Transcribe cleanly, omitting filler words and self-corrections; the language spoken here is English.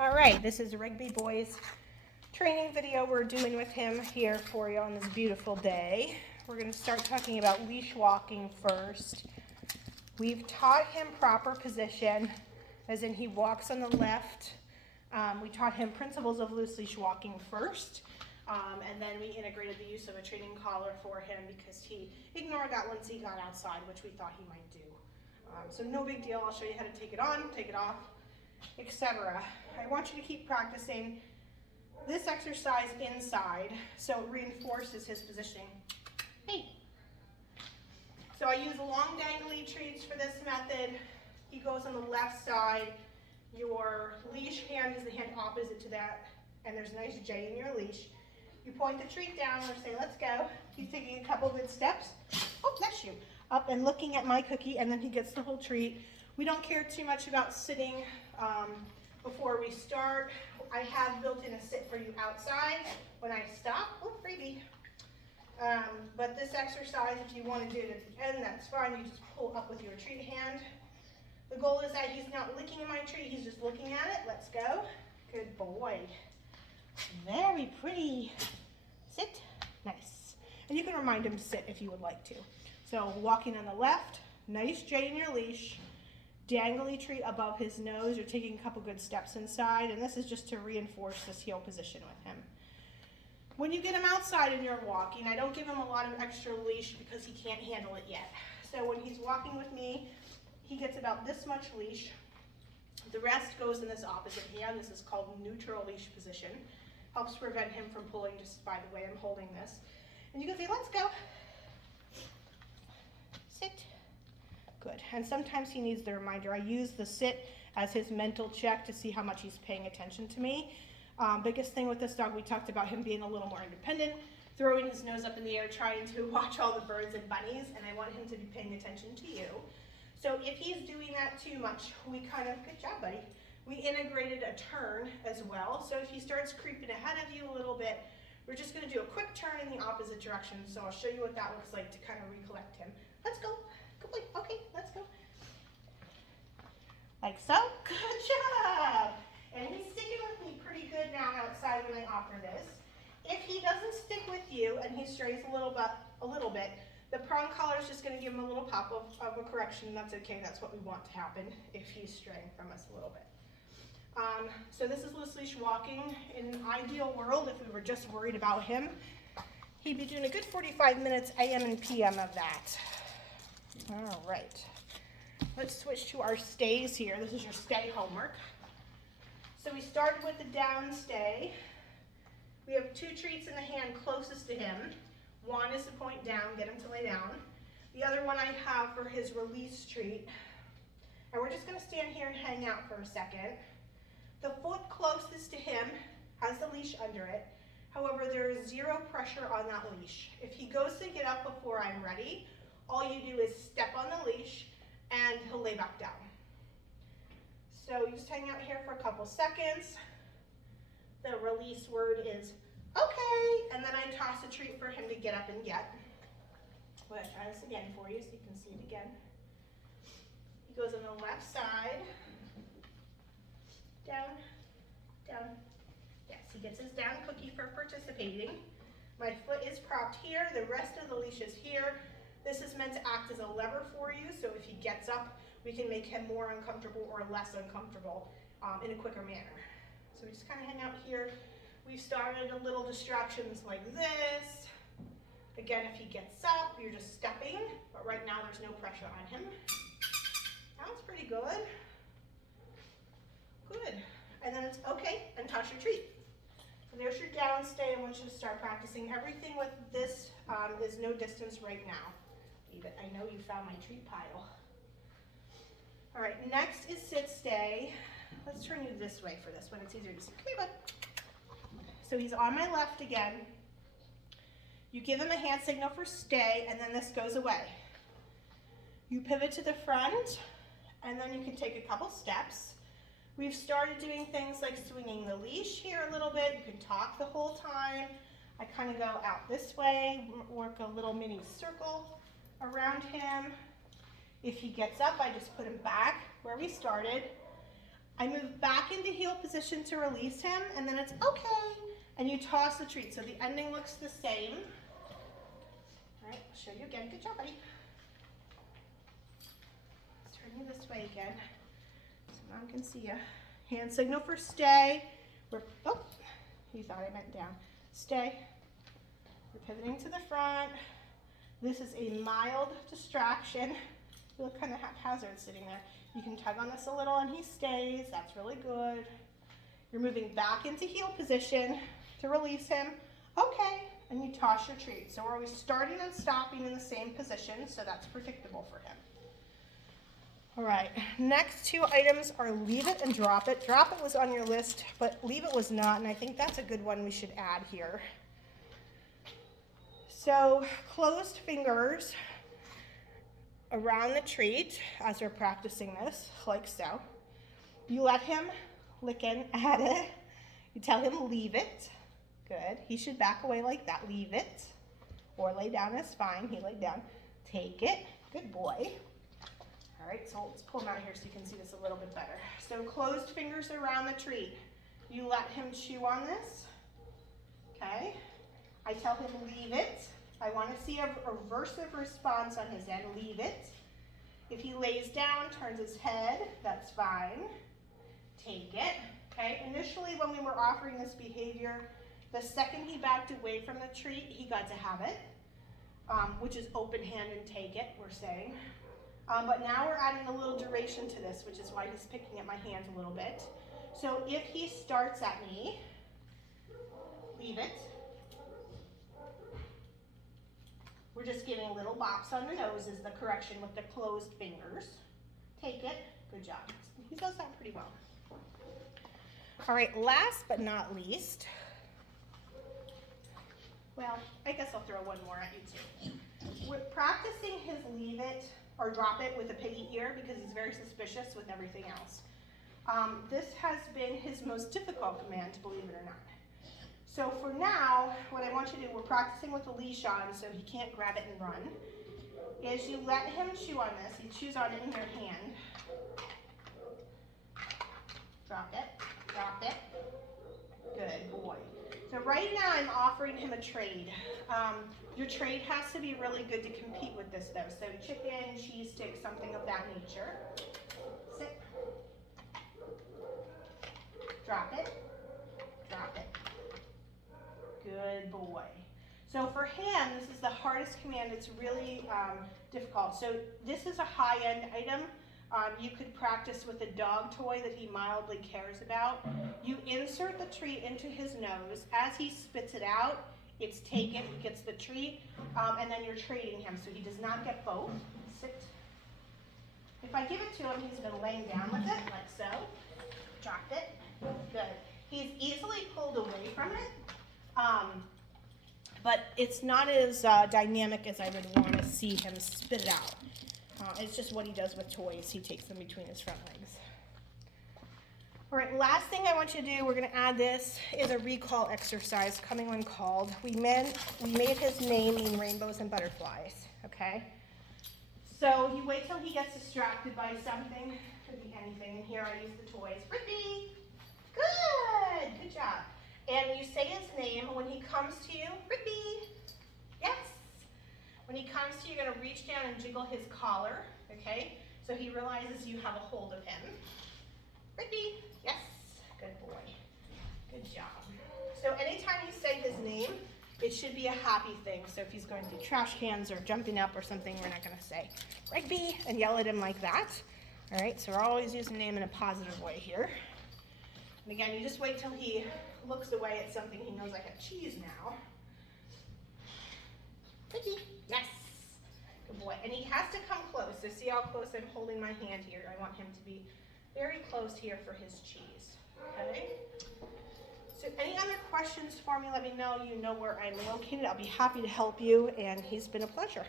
All right, this is Rigby Boys training video we're doing with him here for you on this beautiful day. We're going to start talking about leash walking first. We've taught him proper position, as in he walks on the left. We taught him principles of loose leash walking first, and then we integrated the use of a training collar for him because he ignored that once he got outside, which we thought he might do. So no big deal. I'll show you how to take it on, take it off, etc. I want you to keep practicing this exercise inside so it reinforces his positioning. Hey! So I use long dangly treats for this method. He goes on the left side. Your leash hand is the hand opposite to that, and there's a nice J in your leash. You point the treat down or say, let's go. He's taking a couple good steps. Oh, bless you. Up and looking at my cookie, and then he gets the whole treat. We don't care too much about sitting before we start. I have built in a sit for you outside when I stop. Oh, freebie. But this exercise, if you want to do it at the end, that's fine. You just pull up with your treat hand. The goal is that he's not licking at my treat, he's just looking at it. Let's go. Good boy. Very pretty. Sit. Nice. And you can remind him to sit if you would like to. So walking on the left, nice J in your leash. Dangly treat above his nose. You're taking a couple good steps inside, and this is just to reinforce this heel position with him. When you get him outside and you're walking, I don't give him a lot of extra leash because he can't handle it yet. So when he's walking with me, he gets about this much leash. The rest goes in this opposite hand. This is called neutral leash position. Helps prevent him from pulling just by the way I'm holding this. And you can say, let's go. Sit. Good. And sometimes he needs the reminder. I use the sit as his mental check to see how much he's paying attention to me. Biggest thing with this dog, we talked about him being a little more independent, throwing his nose up in the air, trying to watch all the birds and bunnies, and I want him to be paying attention to you. So if he's doing that too much, we good job, buddy. We integrated a turn as well. So if he starts creeping ahead of you a little bit, we're just gonna do a quick turn in the opposite direction. So I'll show you what that looks like to kind of recollect him. Let's go. Good boy. Okay, let's go. Like so. Good job. And he's sticking with me pretty good now outside when I offer this. If he doesn't stick with you and he strays a little bit, the prong collar is just going to give him a little pop of a correction. That's okay. That's what we want to happen if he's straying from us a little bit. So this is loose leash walking. In an ideal world, if we were just worried about him, he'd be doing a good 45 minutes AM and PM of that. All right. Let's switch to our stays here. This is your stay homework. So we started with the down stay. We have two treats in the hand closest to him. One is to point down, get him to lay down. The other one I have for his release treat. And we're just going to stand here and hang out for a second. The foot closest to him has the leash under it. However, there is zero pressure on that leash. If he goes to get up before I'm ready, all you do is step on the leash and he'll lay back down. So you just hang out here for a couple seconds. The release word is okay, and then I toss a treat for him to get up and get. I'm going to try this again for you so you can see it again. He goes on the left side. Down, down. Yes, he gets his down cookie for participating. My foot is propped here. The rest of the leash is here. This is meant to act as a lever for you, so if he gets up, we can make him more uncomfortable or less uncomfortable in a quicker manner. So we just kind of hang out here. We've started a little distractions like this. Again, if he gets up, you're just stepping, but right now there's no pressure on him. That was pretty good. Good. And then it's okay, and touch your treat. So there's your down stay. I want you to start practicing. Everything with this is no distance right now. Leave it. I know you found my treat pile. All right, next is sit stay. Let's turn you this way for this one. It's easier to see. Come here, bud. So he's on my left again. You give him a hand signal for stay, and then this goes away. You pivot to the front, and then you can take a couple steps. We've started doing things like swinging the leash here a little bit. You can talk the whole time. I kind of go out this way, work a little mini circle around him. If he gets up, I just put him back where we started. I move back into heel position to release him, and then it's okay, and you toss the treat. So the ending looks the same. All right, I'll show you again. Good job, buddy. Let's turn you this way again so Mom can see you. Hand signal for stay. Oh, he thought I meant down. Stay. We're pivoting to the front. This is a mild distraction. You look kind of haphazard sitting there. You can tug on this a little and he stays. That's really good. You're moving back into heel position to release him. Okay, and you toss your treat. So we're always starting and stopping in the same position, so that's predictable for him. All right, next two items are leave it and drop it. Drop it was on your list, but leave it was not, and I think that's a good one we should add here. So closed fingers around the treat as we're practicing this, like so. You let him lick in at it. You tell him leave it. Good. He should back away like that. Leave it. Or lay down is fine. He laid down. Take it. Good boy. All right, so let's pull him out here so you can see this a little bit better. So closed fingers around the treat. You let him chew on this. Okay. I tell him leave it. I want to see a aversive response on his end. Leave it. If he lays down, turns his head, that's fine. Take it. Okay. Initially, when we were offering this behavior, the second he backed away from the treat, he got to have it, which is open hand and take it, we're saying. But now we're adding a little duration to this, which is why he's picking at my hands a little bit. So if he starts at me, leave it. We're just giving little bops on the nose is the correction with the closed fingers. Take it. Good job. He does that pretty well. All right, last but not least, well, I guess I'll throw one more at you too. We're practicing his leave it or drop it with a piggy ear because he's very suspicious with everything else. This has been his most difficult command, believe it or not. So for now, what I want you to do, we're practicing with a leash on so he can't grab it and run, is you let him chew on this. He chews on it in your hand. Drop it, drop it. Good boy. So right now I'm offering him a trade. Your trade has to be really good to compete with this though. So chicken, cheese stick, something of that nature. Sit. Drop it, drop it. Good boy. So for him, this is the hardest command. It's really difficult. So this is a high-end item. You could practice with a dog toy that he mildly cares about. You insert the treat into his nose. As he spits it out, it's taken, he gets the treat, and then you're trading him. So he does not get both. Sit. If I give it to him, he's been laying down with it, like so. Dropped it. Good. He's easily pulled away from it. But it's not as dynamic as I would want to see him spit it out. It's just what he does with toys. He takes them between his front legs. All right, last thing I want you to do, we're going to add this, is a recall exercise coming when called. We made his name mean rainbows and butterflies, okay? So you wait till he gets distracted by something. Could be anything. And here I use the toys. Rigbys! Good! Good job. And you say his name when he comes to you. Rigby! Yes! When he comes to you, you're going to reach down and jiggle his collar, okay? So he realizes you have a hold of him. Rigby! Yes! Good boy. Good job. So anytime you say his name, it should be a happy thing. So if he's going through trash cans or jumping up or something, we're not going to say Rigby and yell at him like that. All right, so we're always using name in a positive way here. And again, you just wait till he looks away at something. He knows I have cheese now. Rigby, yes. Good boy. And he has to come close. So see how close I'm holding my hand here. I want him to be very close here for his cheese. Okay? So any other questions for me, let me know. You know where I'm located. I'll be happy to help you, and he's been a pleasure.